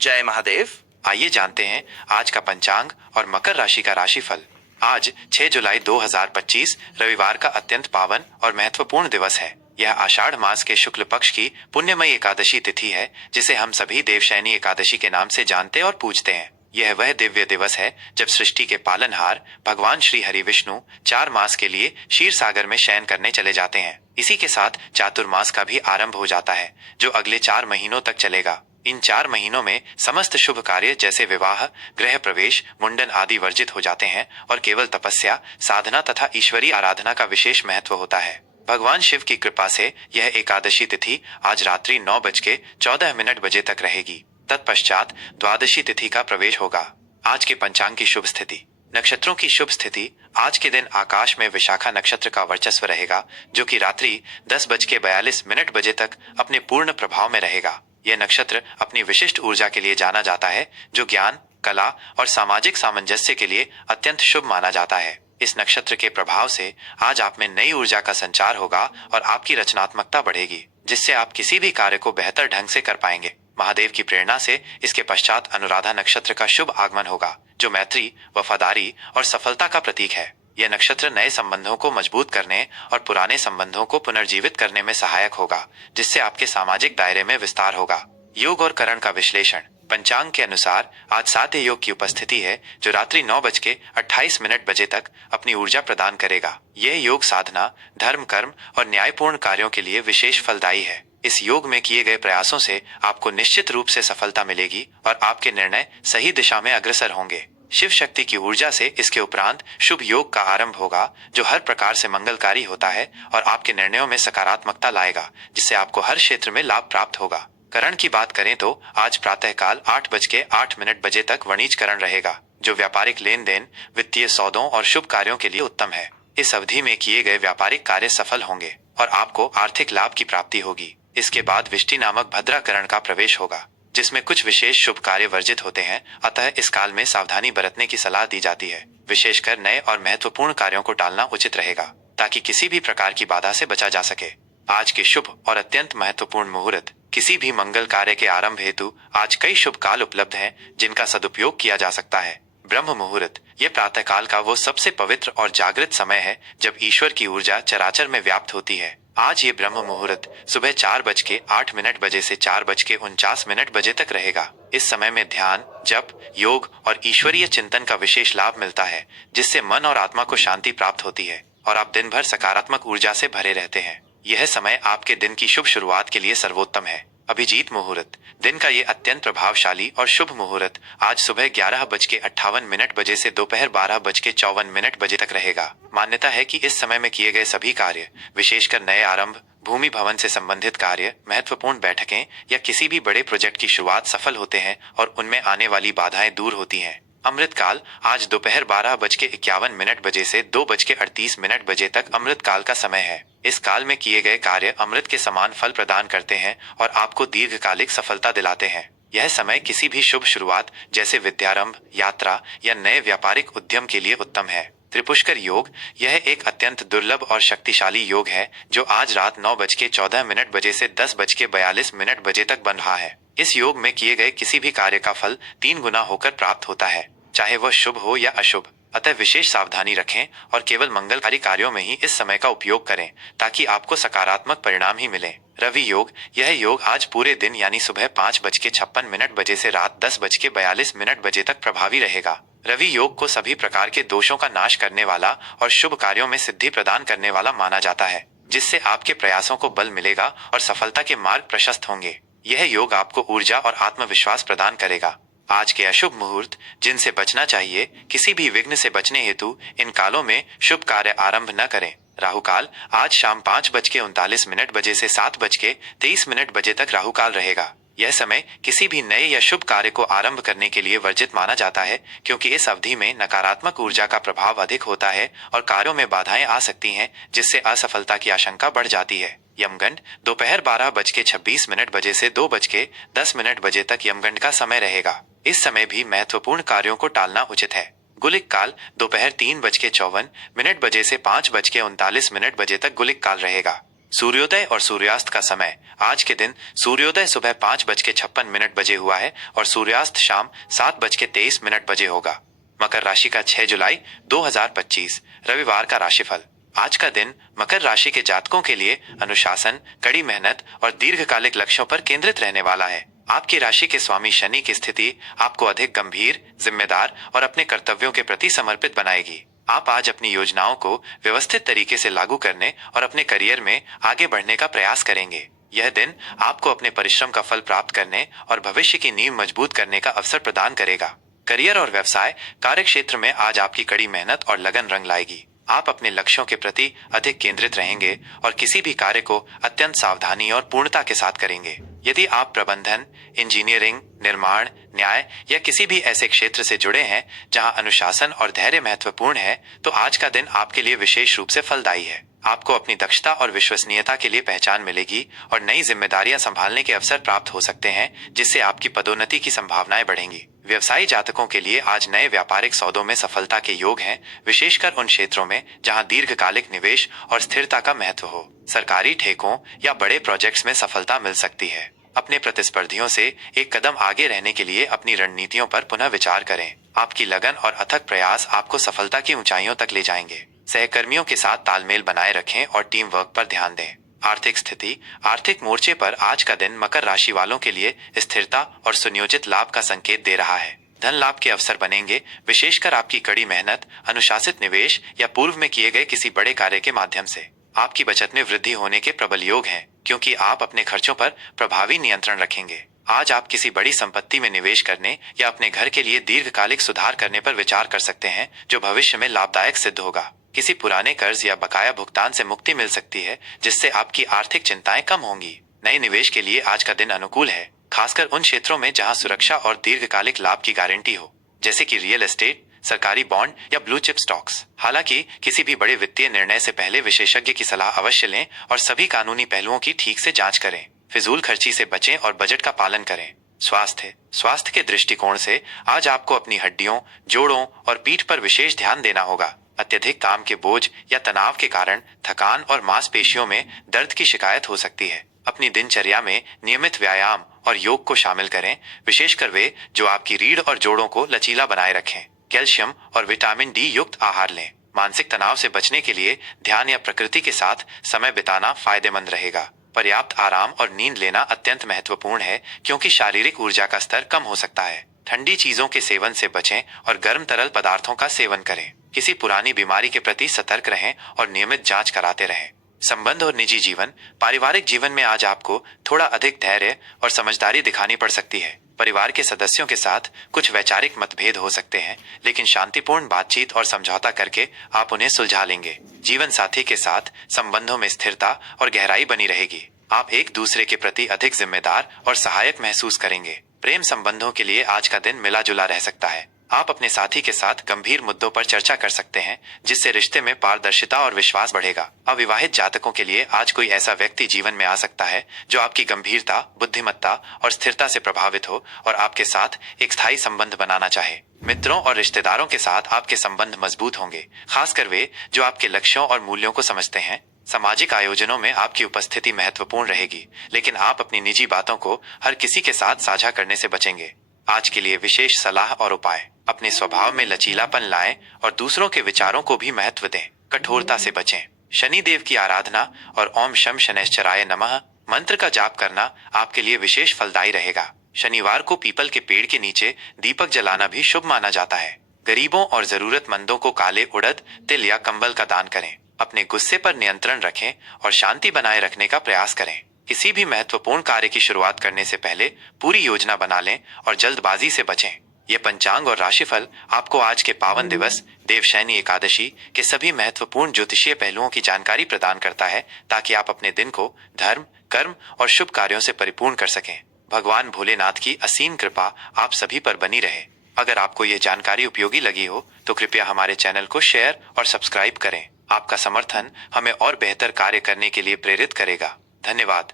जय महादेव। आइए जानते हैं आज का पंचांग और मकर राशि का राशिफल। आज 6 जुलाई 2025 रविवार का अत्यंत पावन और महत्वपूर्ण दिवस है। यह आषाढ़ मास के शुक्ल पक्ष की पुण्यमयी एकादशी तिथि है, जिसे हम सभी देवशयनी एकादशी के नाम से जानते और पूजते हैं। यह वह दिव्य दिवस है जब सृष्टि के पालनहार भगवान श्री हरि विष्णु 4 मास के लिए क्षीर सागर में शयन करने चले जाते हैं। इसी के साथ चातुर्मास का भी आरंभ हो जाता है, जो अगले 4 महीनों तक चलेगा। इन 4 महीनों में समस्त शुभ कार्य जैसे विवाह, गृह प्रवेश, मुंडन आदि वर्जित हो जाते हैं और केवल तपस्या, साधना तथा ईश्वरीय आराधना का विशेष महत्व होता है। भगवान शिव की कृपा से यह एकादशी तिथि आज रात्रि 9:14 तक रहेगी। तत्पश्चात द्वादशी तिथि का प्रवेश होगा। आज के पंचांग की शुभ स्थिति। नक्षत्रों की शुभ स्थिति। आज के दिन आकाश में विशाखा नक्षत्र का वर्चस्व रहेगा, जो कि रात्रि 10:42 तक अपने पूर्ण प्रभाव में रहेगा। यह नक्षत्र अपनी विशिष्ट ऊर्जा के लिए जाना जाता है, जो ज्ञान, कला और सामाजिक सामंजस्य के लिए अत्यंत शुभ माना जाता है। इस नक्षत्र के प्रभाव से आज आप में नई ऊर्जा का संचार होगा और आपकी रचनात्मकता बढ़ेगी, जिससे आप किसी भी कार्य को बेहतर ढंग से कर पाएंगे। महादेव की प्रेरणा से इसके पश्चात अनुराधा नक्षत्र का शुभ आगमन होगा, जो मैत्री, वफादारी और सफलता का प्रतीक है। यह नक्षत्र नए संबंधों को मजबूत करने और पुराने संबंधों को पुनर्जीवित करने में सहायक होगा, जिससे आपके सामाजिक दायरे में विस्तार होगा। योग और करण का विश्लेषण। पंचांग के अनुसार आज साध्य योग की उपस्थिति है, जो रात्रि 9:28 तक अपनी ऊर्जा प्रदान करेगा। यह योग साधना, धर्म, कर्म और न्यायपूर्ण कार्यों के लिए विशेष फलदायी है। इस योग में किए गए प्रयासों से आपको निश्चित रूप से सफलता मिलेगी और आपके निर्णय सही दिशा में अग्रसर होंगे। शिव शक्ति की ऊर्जा से इसके उपरांत शुभ योग का आरंभ होगा, जो हर प्रकार से मंगलकारी होता है और आपके निर्णयों में सकारात्मकता लाएगा, जिससे आपको हर क्षेत्र में लाभ प्राप्त होगा। करण की बात करें तो आज प्रातःकाल 8:08 तक वणिजकरण रहेगा, जो व्यापारिक लेन देन, वित्तीय सौदों और शुभ कार्यों के लिए उत्तम है। इस अवधि में किए गए व्यापारिक कार्य सफल होंगे और आपको आर्थिक लाभ की प्राप्ति होगी। इसके बाद विष्टि नामक भद्राकरण का प्रवेश होगा, जिसमें कुछ विशेष शुभ कार्य वर्जित होते हैं, अतः इस काल में सावधानी बरतने की सलाह दी जाती है। विशेषकर नए और महत्वपूर्ण कार्यों को टालना उचित रहेगा, ताकि किसी भी प्रकार की बाधा से बचा जा सके। आज के शुभ और अत्यंत महत्वपूर्ण मुहूर्त। किसी भी मंगल कार्य के आरंभ हेतु आज कई शुभ काल उपलब्ध हैं, जिनका सदुपयोग किया जा सकता है। ब्रह्म मुहूर्त। ये प्रातःकाल का वो सबसे पवित्र और जागृत समय है, जब ईश्वर की ऊर्जा चराचर में व्याप्त होती है। आज ये ब्रह्म मुहूर्त सुबह 4:08 से 4:49 तक रहेगा। इस समय में ध्यान, जप, योग और ईश्वरीय चिंतन का विशेष लाभ मिलता है, जिससे मन और आत्मा को शांति प्राप्त होती है और आप दिन भर सकारात्मक ऊर्जा से भरे रहते हैं। यह समय आपके दिन की शुभ शुरुआत के लिए सर्वोत्तम है। अभिजीत मुहूर्त। दिन का ये अत्यंत प्रभावशाली और शुभ मुहूर्त आज सुबह 11:58 से दोपहर 12:54 तक रहेगा। मान्यता है कि इस समय में किए गए सभी कार्य, विशेषकर नए आरंभ, भूमि भवन से संबंधित कार्य, महत्वपूर्ण बैठकें या किसी भी बड़े प्रोजेक्ट की शुरुआत सफल होते हैं और उनमें आने वाली बाधाएं दूर होती हैं। अमृतकाल। आज दोपहर 12:51 से 2:38 तक अमृतकाल का समय है। इस काल में किए गए कार्य अमृत के समान फल प्रदान करते हैं और आपको दीर्घकालिक सफलता दिलाते हैं। यह समय किसी भी शुभ शुरुआत जैसे विद्यारंभ, यात्रा या नए व्यापारिक उद्यम के लिए उत्तम है। त्रिपुष्कर योग। यह एक अत्यंत दुर्लभ और शक्तिशाली योग है, जो आज रात 9:14 से 10:42 तक बन रहा है। इस योग में किए गए किसी भी कार्य का फल 3 गुना होकर प्राप्त होता है, चाहे वह शुभ हो या अशुभ। अतः विशेष सावधानी रखें और केवल मंगलकारी कार्यों में ही इस समय का उपयोग करें, ताकि आपको सकारात्मक परिणाम ही मिले। रवि योग। यह योग आज पूरे दिन यानी सुबह 5:56 से रात 10:42 तक प्रभावी रहेगा। रवि योग को सभी प्रकार के दोषों का नाश करने वाला और शुभ कार्यों में सिद्धि प्रदान करने वाला माना जाता है, जिससे आपके प्रयासों को बल मिलेगा और सफलता के मार्ग प्रशस्त होंगे। यह योग आपको ऊर्जा और आत्मविश्वास प्रदान करेगा। आज के अशुभ मुहूर्त जिनसे बचना चाहिए। किसी भी विघ्न से बचने हेतु इन कालों में शुभ कार्य आरंभ न करें। राहुकाल। आज शाम 5:39 से 7:23 तक राहुकाल रहेगा। यह समय किसी भी नए या शुभ कार्य को आरंभ करने के लिए वर्जित माना जाता है, क्योंकि इस अवधि में नकारात्मक ऊर्जा का प्रभाव अधिक होता है और कार्यों में बाधाएं आ सकती हैं, जिससे असफलता की आशंका बढ़ जाती है। यमगंड। दोपहर 12:26 से 2:10 तक यमगंड का समय रहेगा। इस समय भी महत्वपूर्ण कार्यों को टालना उचित है। गुलिक काल। दोपहर 3:54 से 5:39 तक गुलिक काल रहेगा। सूर्योदय और सूर्यास्त का समय। आज के दिन सूर्योदय सुबह 5:56 बजे हुआ है और सूर्यास्त शाम 7:23 बजे होगा। मकर राशि का 6 जुलाई 2025 रविवार का राशिफल। आज का दिन मकर राशि के जातकों के लिए अनुशासन, कड़ी मेहनत और दीर्घकालिक लक्ष्यों पर केंद्रित रहने वाला है। आपकी राशि के स्वामी शनि की स्थिति आपको अधिक गंभीर, जिम्मेदार और अपने कर्तव्यों के प्रति समर्पित बनाएगी। आप आज अपनी योजनाओं को व्यवस्थित तरीके से लागू करने और अपने करियर में आगे बढ़ने का प्रयास करेंगे। यह दिन आपको अपने परिश्रम का फल प्राप्त करने और भविष्य की नींव मजबूत करने का अवसर प्रदान करेगा। करियर और व्यवसाय कार्य क्षेत्र में आज आपकी कड़ी मेहनत और लगन रंग लाएगी। आप अपने लक्ष्यों के प्रति अधिक केंद्रित रहेंगे और किसी भी कार्य को अत्यंत सावधानी और पूर्णता के साथ करेंगे। यदि आप प्रबंधन, इंजीनियरिंग, निर्माण, न्याय या किसी भी ऐसे क्षेत्र से जुड़े हैं जहां अनुशासन और धैर्य महत्वपूर्ण है, तो आज का दिन आपके लिए विशेष रूप से फलदायी है। आपको अपनी दक्षता और विश्वसनीयता के लिए पहचान मिलेगी और नई जिम्मेदारियां संभालने के अवसर प्राप्त हो सकते हैं, जिससे आपकी पदोन्नति की संभावनाएं बढ़ेंगी। व्यवसायी जातकों के लिए आज नए व्यापारिक सौदों में सफलता के योग हैं, विशेषकर उन क्षेत्रों में जहां दीर्घकालिक निवेश और स्थिरता का महत्व हो। सरकारी ठेकों या बड़े प्रोजेक्ट्स में सफलता मिल सकती है। अपने प्रतिस्पर्धियों से एक कदम आगे रहने के लिए अपनी रणनीतियों पर पुनः विचार करें। आपकी लगन और अथक प्रयास आपको सफलता की ऊंचाइयों तक ले जाएंगे। सहकर्मियों के साथ तालमेल बनाए रखें और टीम वर्क पर ध्यान दें। आर्थिक स्थिति। आर्थिक मोर्चे पर आज का दिन मकर राशि वालों के लिए स्थिरता और सुनियोजित लाभ का संकेत दे रहा है। धन लाभ के अवसर बनेंगे, विशेषकर आपकी कड़ी मेहनत, अनुशासित निवेश या पूर्व में किए गए किसी बड़े कार्य के माध्यम से। आपकी बचत में वृद्धि होने के प्रबल योग हैं, क्योंकि आप अपने खर्चों पर प्रभावी नियंत्रण रखेंगे। आज आप किसी बड़ी संपत्ति में निवेश करने या अपने घर के लिए दीर्घकालिक सुधार करने पर विचार कर सकते हैं, जो भविष्य में लाभदायक सिद्ध होगा। किसी पुराने कर्ज या बकाया भुगतान से मुक्ति मिल सकती है, जिससे आपकी आर्थिक चिंताएं कम होंगी। नए निवेश के लिए आज का दिन अनुकूल है, खासकर उन क्षेत्रों में जहां सुरक्षा और दीर्घकालिक लाभ की गारंटी हो, जैसे कि रियल एस्टेट, सरकारी बॉन्ड या ब्लू चिप स्टॉक्स। हालांकि किसी भी बड़े वित्तीय निर्णय से पहले विशेषज्ञ की सलाह अवश्य लें और सभी कानूनी पहलुओं की ठीक से जांच करें। फिजूल खर्ची से बचें और बजट का पालन करें। स्वास्थ्य के दृष्टिकोण से आज आपको अपनी हड्डियों, जोड़ों और पीठ पर विशेष ध्यान देना होगा। अत्यधिक काम के बोझ या तनाव के कारण थकान और मांसपेशियों में दर्द की शिकायत हो सकती है। अपनी दिनचर्या में नियमित व्यायाम और योग को शामिल करें, विशेषकर वे जो आपकी रीढ़ और जोड़ों को लचीला बनाए रखें। कैल्शियम और विटामिन डी युक्त आहार लें। मानसिक तनाव से बचने के लिए ध्यान या प्रकृति के साथ समय बिताना फायदेमंद रहेगा। पर्याप्त आराम और नींद लेना अत्यंत महत्वपूर्ण है, क्योंकि शारीरिक ऊर्जा का स्तर कम हो सकता है। ठंडी चीजों के सेवन से बचें और गर्म तरल पदार्थों का सेवन करें। किसी पुरानी बीमारी के प्रति सतर्क रहें और नियमित जांच कराते रहें। संबंध और निजी जीवन। पारिवारिक जीवन में आज आपको थोड़ा अधिक धैर्य और समझदारी दिखानी पड़ सकती है। परिवार के सदस्यों के साथ कुछ वैचारिक मतभेद हो सकते हैं, लेकिन शांतिपूर्ण बातचीत और समझौता करके आप उन्हें सुलझा लेंगे। जीवन साथी के साथ संबंधों में स्थिरता और गहराई बनी रहेगी। आप एक दूसरे के प्रति अधिक जिम्मेदार और सहायक महसूस करेंगे। प्रेम संबंधों के लिए आज का दिन मिला जुला रह सकता है। आप अपने साथी के साथ गंभीर मुद्दों पर चर्चा कर सकते हैं, जिससे रिश्ते में पारदर्शिता और विश्वास बढ़ेगा। अविवाहित जातकों के लिए आज कोई ऐसा व्यक्ति जीवन में आ सकता है जो आपकी गंभीरता, बुद्धिमत्ता और स्थिरता से प्रभावित हो और आपके साथ एक स्थायी संबंध बनाना चाहे। मित्रों और रिश्तेदारों के साथ आपके संबंध मजबूत होंगे, खासकर वे जो आपके लक्ष्यों और मूल्यों को समझते हैं। सामाजिक आयोजनों में आपकी उपस्थिति महत्वपूर्ण रहेगी, लेकिन आप अपनी निजी बातों को हर किसी के साथ साझा करने से बचेंगे। आज के लिए विशेष सलाह और उपाय। अपने स्वभाव में लचीलापन लाएं और दूसरों के विचारों को भी महत्व दें। कठोरता से बचें। शनि देव की आराधना और ओम शम शनैश्चराय नमः मंत्र का जाप करना आपके लिए विशेष फलदायी रहेगा। शनिवार को पीपल के पेड़ के नीचे दीपक जलाना भी शुभ माना जाता है। गरीबों और जरूरतमंदों को काले उड़द, तिल या कंबल का दान करें। अपने गुस्से पर नियंत्रण रखें और शांति बनाए रखने का प्रयास करें। किसी भी महत्वपूर्ण कार्य की शुरुआत करने से पहले पूरी योजना बना लें और जल्दबाजी से बचें। ये पंचांग और राशिफल आपको आज के पावन दिवस देवशयनी एकादशी के सभी महत्वपूर्ण ज्योतिषीय पहलुओं की जानकारी प्रदान करता है, ताकि आप अपने दिन को धर्म, कर्म और शुभ कार्यों से परिपूर्ण कर सकें। भगवान भोलेनाथ की असीम कृपा आप सभी पर बनी रहे। अगर आपको यह जानकारी उपयोगी लगी हो तो कृपया हमारे चैनल को शेयर और सब्सक्राइब करें। आपका समर्थन हमें और बेहतर कार्य करने के लिए प्रेरित करेगा। धन्यवाद।